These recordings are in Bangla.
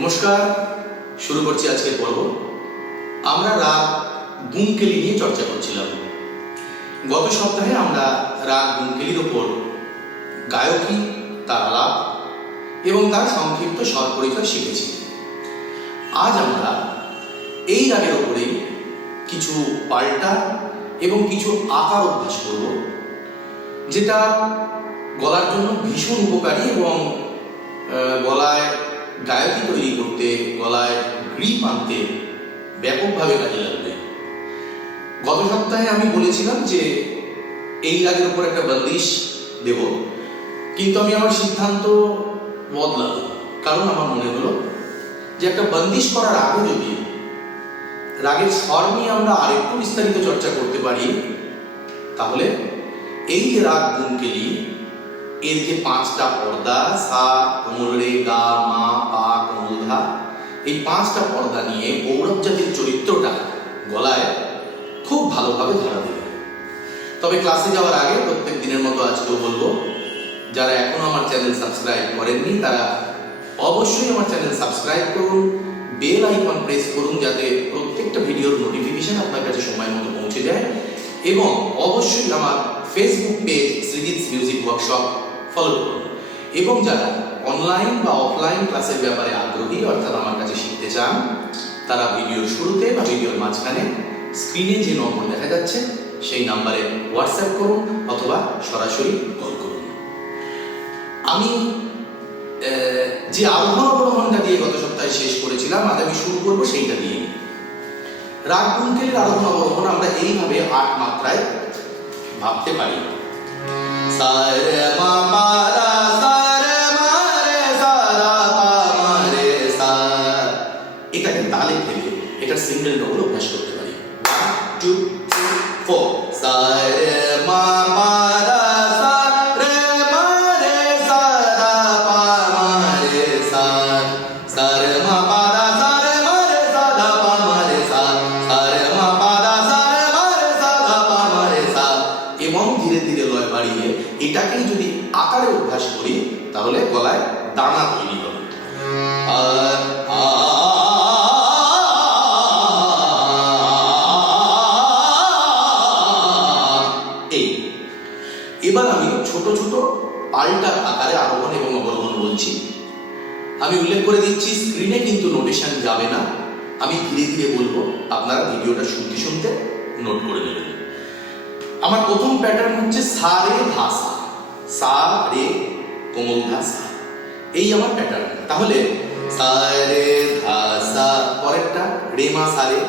নমস্কার, শুরু করছি আজকের পর্ব। আমরা রাগ গুঙ্কেলি নিয়ে চর্চা করছিলাম। গত সপ্তাহে আমরা রাগ গুঙ্কেলির ওপর গায়কী, তার আলাপ এবং তার সংক্ষিপ্ত স্বর পরিচয় শিখেছি। আজ আমরা এই রাগের ওপরেই কিছু পাল্টা এবং কিছু আকার অভ্যাস করব, যেটা গলার জন্য ভীষণ উপকারী এবং গলায় গায়কী তৈরি করতে, গলায় গ্রিপ আনতে ব্যাপকভাবে কাজে লাগবে। গত সপ্তাহে আমি বলেছিলাম যে এই রাগের উপর একটা বন্দিশ দেব, কিন্তু আমি আমার সিদ্ধান্ত বদলাম, কারণ আমার মনে হলো যে একটা বন্দিশ করার আগে যদি রাগের স্বর নিয়ে আমরা আরেকটু বিস্তারিত চর্চা করতে পারি, তাহলে এই যে রাগ গুঙ্কেলি, এর যে পাঁচটা পর্দা, সা, কোমল রে, গা, মা, পা, কোমল ধা, এই পাঁচটা পর্দা নিয়ে গৌরব জাতির চরিত্রটা গলায় খুব ভালোভাবে ধরা দেবে। তবে ক্লাসে যাওয়ার আগে প্রত্যেক দিনের মতো আজকেও বলবো, যারা এখনো আমার চ্যানেল সাবস্ক্রাইব করেননি তারা অবশ্যই আমার চ্যানেল সাবস্ক্রাইব করুন, বেল আইকন প্রেস করুন, যাতে প্রত্যেকটা ভিডিওর নোটিফিকেশন আপনার কাছে সময় মতো পৌঁছে যায়। এবং অবশ্যই আমার Facebook page Srijit music workshop follow করুন। এবং যারা অনলাইন বা অফলাইন ক্লাসের ব্যাপারে আগ্রহী, অর্থাৎ আমার কাছে শিখতে চান, তারা ভিডিওর শুরুতে বা ভিডিওর মাঝখানে স্ক্রিনে যে নম্বর দেখা যাচ্ছে সেই নাম্বারে হোয়াটসঅ্যাপ করুন অথবা সরাসরি কল করুন। আমি যে আরোহণ অবরোহণটা দিয়ে গত সপ্তাহে শেষ করেছিলাম, আজ আমি শুরু করবো সেইটা দিয়ে। রাগ গুঙ্কেলির আরোহণ অবরোহণ আমরা এইভাবে 8 মাত্রায় ভাবতে পারি। সা রে মা পা রা, সা রে মা রে, সা রা পা মা রে সা। এটাকে তালে ফেলে এটা সিঙ্গেল ডবল অভ্যাস করতে পারি। 1 2 3 4। সা রে মা পা রা, সা রে মা রে, সা রা পা মা রে সা। সা রে মা পা রা, সা রে মা রে, সা রা পা মা রে সা। সা রে মা পা রা, সা রে মা রে, সা রা পা মা রে সা। এবং ধীরে ধীরে লয় বাড়িয়ে এটাকেই যদি আকারে অভ্যাস করি, তাহলে গলায় দানা তৈরি হবে। এবার আমি ছোট ছোট পাল্টা আকারে আরোহণ এবং অবরোহণ বলছি। আমি উল্লেখ করে দিচ্ছি, স্ক্রিনে কিন্তু নোটেশন যাবে না, আমি ধীরে ধীরে বলবো, আপনারা ভিডিওটা শুনতে শুনতে নোট করে নেবেন। আমার প্রথম প্যাটার্ন হচ্ছে সা রে ধা সা, সা রে কোমল ধা সা, এই আমার প্যাটার্ন। তাহলে সা রে ধা সা, পরেরটা রে মা সা রে,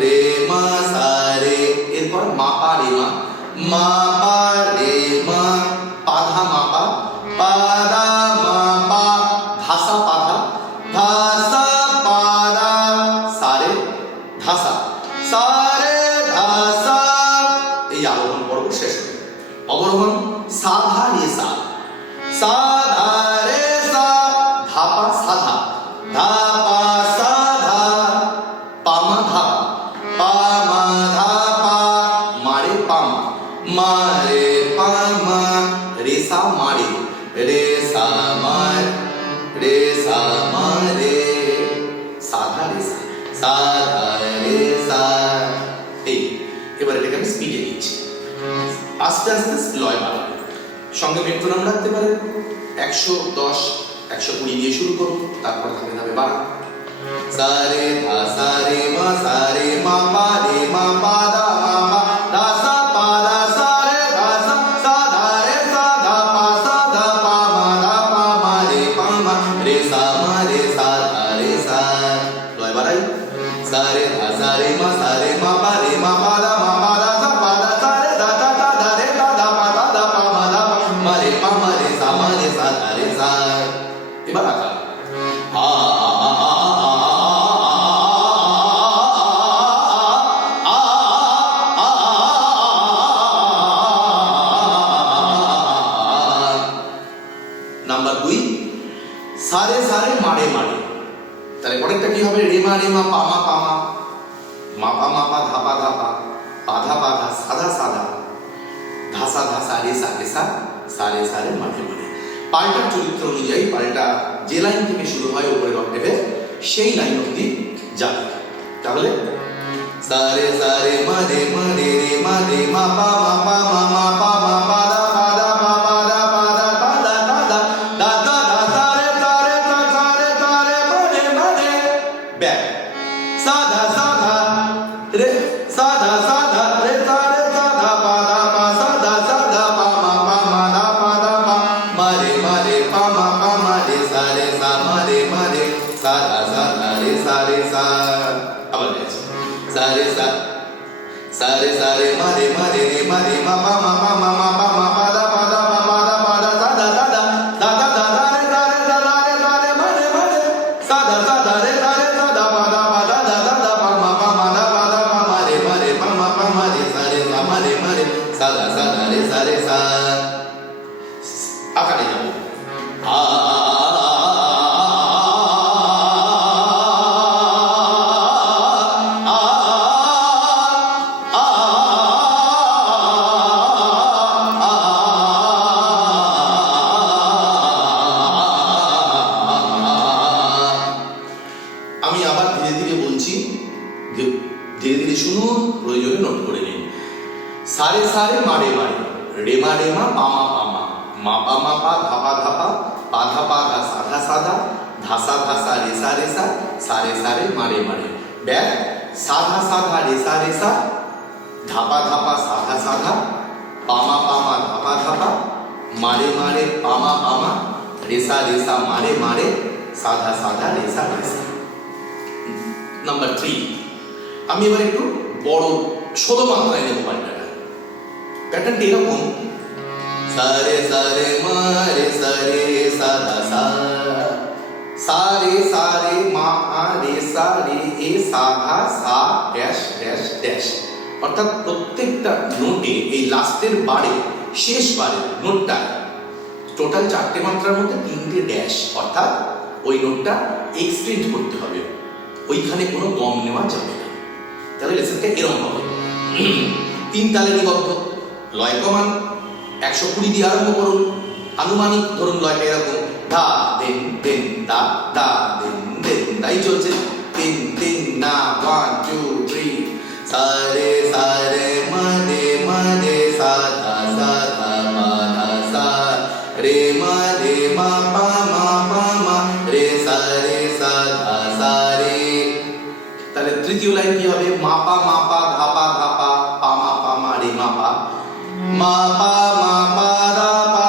রে মা সা রে, এরপর মা পা রে মা, মা পা রে মা, পা ধা মা পা, পা ধা মা পা, ধা সা পা ধা, ধা সা পা ধা, সা রে ধা সা, সা রে ধা সা। এই আরোহণ পর্ব শেষ হবে। অবরোহণ সা ধা রে সা, সা ধা রে সা, ধা পা সা ধা, ধা পা সা ধা, পা মা ধা, পা মা ধা পা, মা রে পা মা, মা রে পা মা, রে সা মা রে, রে সা মা, রে সা মা রে, সা ধা রে সা, সা ধা রে সা। এই এবার এটাকে আমি স্পিডে দিচ্ছি, আস্তে আস্তে লয় বাড়াবো। সঙ্গে মেট্রোনম রাখতে পারেন, 110 120 দিয়ে শুরু করুন, তারপর ধাপে ধাপে বাড়ান। সা রে ধা সা রে মা, সা রে মা পা রে মা, পা ধা মা পা, ধা সা পা ধা, সা রে ধা সা, সা ধা রে সা, ধা পা সা ধা, পা মা ধা পা, মা রে পা মা, রে সা মা রে, সা ধা রে সা। লয় বাড়াই। সা রে ধা সা রে মা, সা রে মা পা রে মা, পা ধা মা পা, ধা সা পা ধা, সা রে ধা ধা ধা ধা রে ধা, ধা পা ধা, ধা পা মা ধা পা, মা রে পা মা রে সা, মা রে সা ধা রে সা। এবার আকার নাম্বার 2, সারে সারে মারে মারে। তাহলে পরেরটা কি হবে? রে মা রে মা, পা মা পা মা, মা পা মা পা, ধা পা ধা পা, পা ধা পা ধা, সাধা সাধা, ধা সা ধা সা রে সা রে সা, সারে সারে মারে মারে। পাল্টার চরিত্র অনুযায়ী পাল্টা যে লাইন থেকে শুরু হয় উপরের অক্টেভে সেই লাইন অবধি যাবে। তাহলে সারে সারে মা রে রে মা পা মা পা মা পা দা পা দা পা পা দা পা দা পা দা পা দা দা দা দা সারে সারে সা সারে সারে মা রে ব্যাক সাধা সাধা রে সাধা সাধা রে সারে সাধা পা দা পা সাধা সাধা পা মা দা পা দা পা মা রে পা মা রে সারে সা মা রে সাধা সাধা রে সারে সা। আবার গাইছি সারে সা সারে সারে মা রে রে মা পা মা পা দা পা দা পা দা পা দা সাধা সাধা দা দা দা রে সারে সাধা রে সারে মা রে সাধা সাধা রে সারে সাধা পা দা দা দা পা দা পা দা পা মা রে পা মা রে সারে সা মা রে সাধা সাধা রে সারে সা। আকারে যাবো আ আমি আবার ধীরে ধীরে বলছি, ধীরে ধীরে শুনুন, প্রয়োজনে নোট করে নিন। সারে সারে মারে রেমা রেমা পামা মা পা ধাপা ধাপা পাধা পাধা সাধা সাধা ধাসা ধাসা রেসা রেসা সারে সারে মারে ব্যাক সাধা সাধা রেসা রেসা ধাপা ধাপা সাধা সাধা পামা ধাপা ধাপা মারে পামা রেসা রেসা মারে সাধা সাধা রেসা রেসা। নাম্বার 3, আমি এবার একটু বড় ষোলো মাত্রায় নেব প্যাটার্নটা এরকম সারে সারে মারে সারে সাধা সা সারে সারে মা রে সারে এ সাধা সা ড্যাশ ড্যাশ ড্যাশ। অর্থাৎ প্রত্যেকটা নোটে এই লাস্টের বারে শেষ বারে নোটটা টোটাল 4টে মাত্রার মধ্যে 3টে ড্যাশ, অর্থাৎ ওই নোটটা এক্সটেন্ড করতে হবে, ওইখানে কোনো গম নেওয়া যাবে না। তাহলে লেসনটা এরকম হবে 3 তালে নিবদ্ধ, লয় কমান 120 দিয়ে আরম্ভ করুন। আনুমানিক ধরুন লয়টা এরকম ধা দেন দেন দা দা দেন দেন তাই চলছে 3 না 1 2 3 সারে সারে মে সাধা সাধা মা সা রে মা পা মা রে সারে সাধা সারে। তাহলে তৃতীয় লাইন কি হবে মা পা ধাপা ধাপা পামা রে মা পা দা পা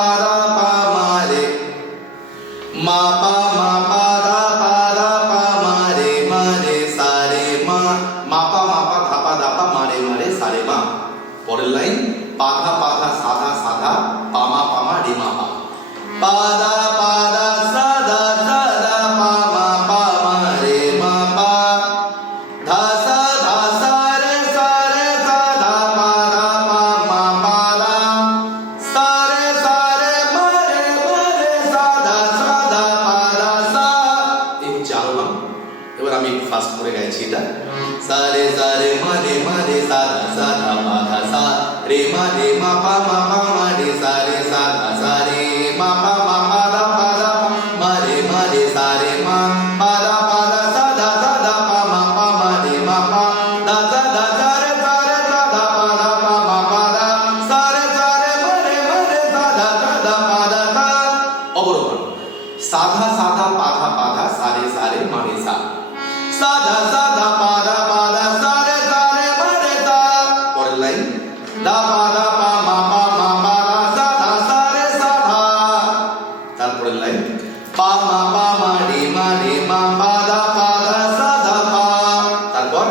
রে মা পা দা পা রে সারে মা পা ধাপা ধাপা মারে সারে মা। পরের লাইন পাধা সাধা সাধা পামা রে মা পা পাদা সাধা সাধা পামা রে মা পা ধাসা ধাসা রে সারে সাধা পাদা পামা পাদা সারে সারে মারে সাধা সাধা পাদা সা। এই হচ্ছে আরোহণ। এবার আমি ফাস্ট করে গাইছি এটা সারে সারে মারে সাধা সাধা পাধা সা রে মা পা রে সারে সাধা সারে মা পা দা পাদা মারে সারে মা পাদা সাধা সাধা পামা রে মা পা দা দা রে সারে সাধা পাদা পামা পাদা সারে সারে মারে সাধা সাধা পাদা সা। অবরোহণ সাধা সাধা পাধা সারে সারে মারে সা সাধা সাধা পাদা সারে সারে মারে সা। পরের লাইন দা পাদা পামা পাদা সাধা সারে সাধা। তারপরের লাইন পামা রে মা পাদা সাধা পা। তারপর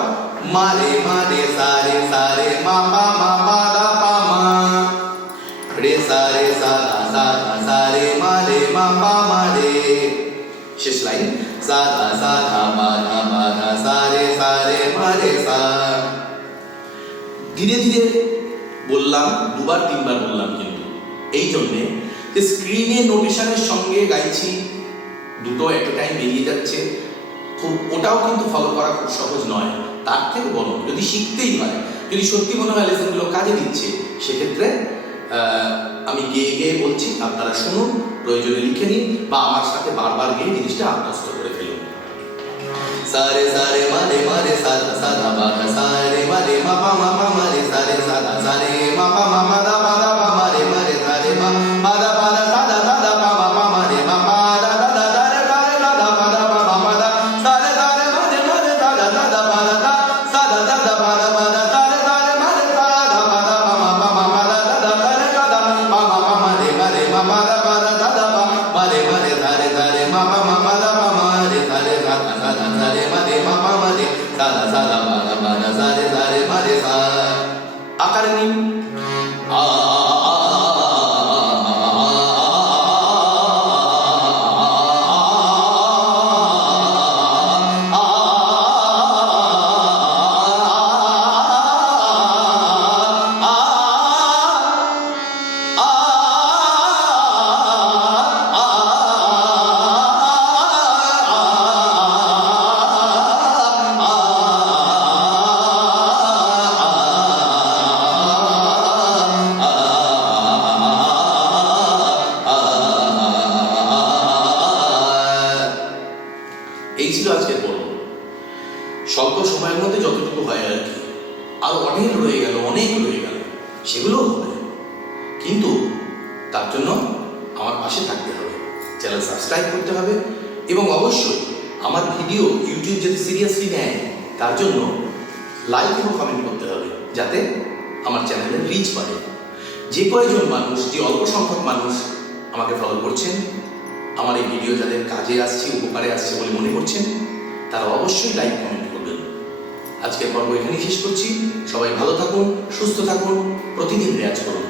মারে সারে সারে মা পাদা পামা রে সারে সাধা সাধা সারে মা পামা রে। শেষ লাইন সাধা সাধা পাধা সারে সারে মারে সা। ধীরে ধীরে বললাম, 2বার 3বার বললাম, কিন্তু এই জন্যে যে স্ক্রিনে নোটেশনের সঙ্গে গাইছি, দুটো এট এ টাইম বেরিয়ে যাচ্ছে, খুব ওটাও কিন্তু ফলো করা খুব সহজ নয়। তার থেকে বলো যদি শিখতেই হয়, যদি সত্যি মনে হয় লেসনগুলো কাজে দিচ্ছে, সেক্ষেত্রে আমি গেয়ে বলছি, আপনারা শুনুন, প্রয়োজনে লিখে নিন বা আমার সাথে বারবার গিয়ে জিনিসটা আত্মস্থ করে ফেলুন। সারে সারে মারে মারে সাদা সাদা বাদা সারে মারে মা পা মা পা মারে সারে সাদা সারে মা পা মা মা দা পা দা পা মারে মারে সারে মা পা দা সাদা সাদা পা মা পা মারে মা পা দা দা দা দা রে দা রে দা দা পা দা পা মা পা দা সারে সারে মারে মারে সাদা সাদা পা দা দা সাদা সাদা পা দা পা দা সারে সারে মারে সাদা পা দা পা মা পা মা দা দা দা রে দা দা পা মা পা মারে মারে মা পা দা সাদা পা মারে মারে সারে সারে মা পা মা পা দা পা মারে সারে সাদা সাদা সারে মারে মা পা মারে সাদা সাদা পা দা পা দা সারে সারে মারে সা আকারে নিন আ এই ছিল আজকের পর্ব। স্বল্প সময়ের মধ্যে যতটুকু হয় আর কি, আরো অনেক রয়ে গেল, সেগুলোও হবে, কিন্তু তার জন্য আমার পাশে থাকতে হবে, চ্যানেল সাবস্ক্রাইব করতে হবে এবং অবশ্যই আমার ভিডিও ইউটিউব যদি সিরিয়াসলি নেয় তার জন্য লাইক এবং কমেন্ট করতে হবে, যাতে আমার চ্যানেলের রিচ বাড়ে। যে কয়েকজন মানুষ, যে অল্প সংখ্যক মানুষ আমাকে ফলো করছেন, আমার এই ভিডিও যাদের কাজে আসছে, উপকারে আসছে বলে মনে করছেন, তারা অবশ্যই লাইক কমেন্ট করবেন। আজকের পর্ব এখানেই শেষ করছি। সবাই ভালো থাকুন, সুস্থ থাকুন, প্রতিদিন রেয়াজ করুন।